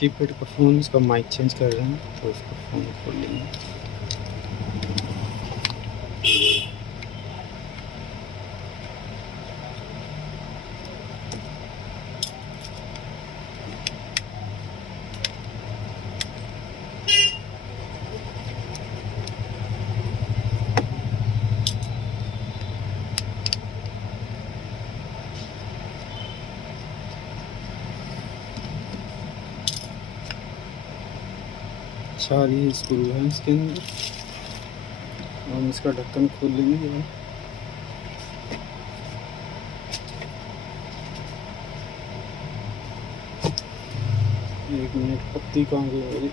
कीपैड का फ़ोन, इसका mic change कर रहे हैं तो उसका फ़ोन खोल लेंगे। चार ही स्क्रू हैं इसके अंदर। हम इसका ढक्कन खोल लेंगे। एक मिनट, पत्ती कहाँ गई मेरी?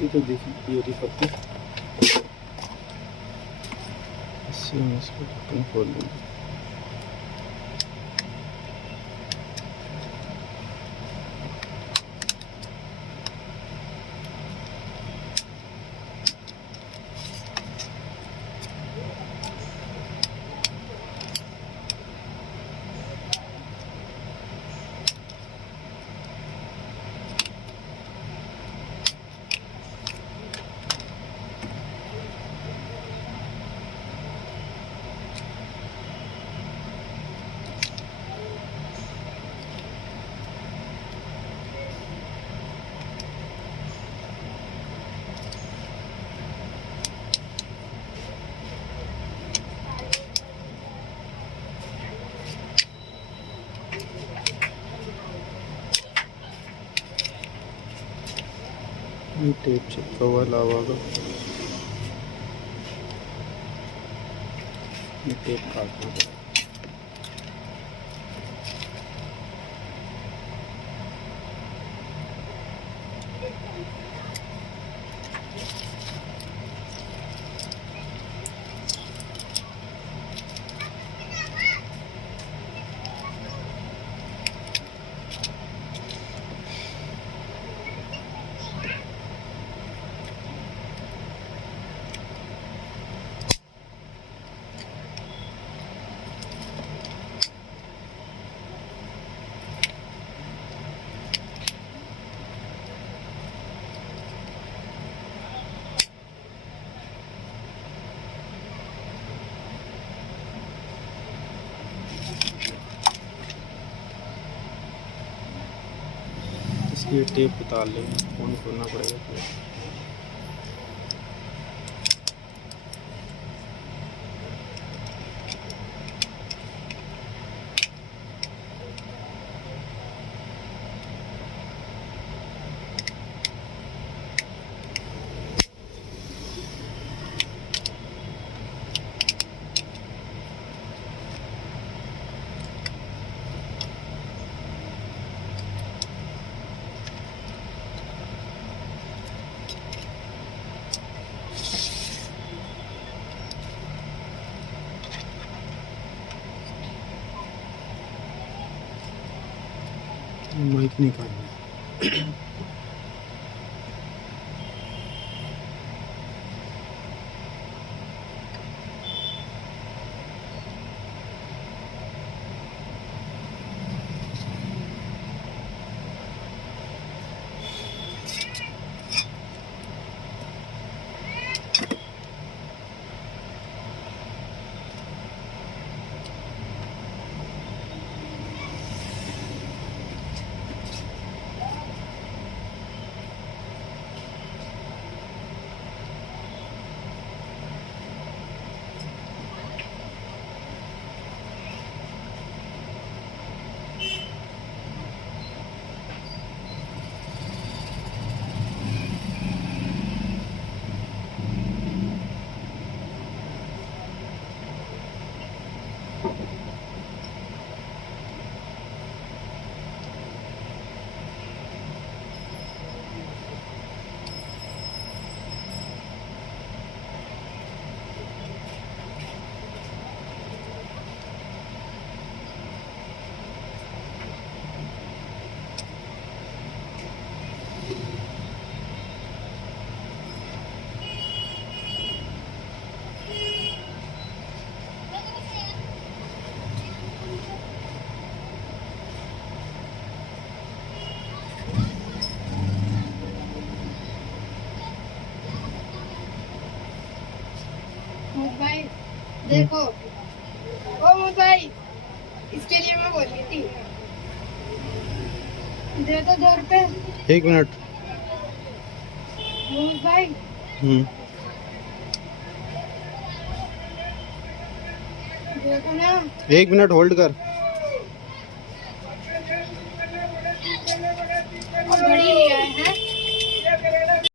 ये तो देखिए, ये रही पत्ती। इससे हम इसका ढक्कन खोल लेंगे। ये टेप चिपका हुआ लावा का, ये टेप काटना पड़ेगा। इसकी टेप उतार लेंगे, फ़ोन खोलना पड़ेगा फिर। माइक निकालना। देखो ओ मोबाइल, इसके लिए मैं बोली थी, दे दो 2 रुपए। 1 मिनट। मोबाइल देखो ना। 1 मिनट होल्ड कर।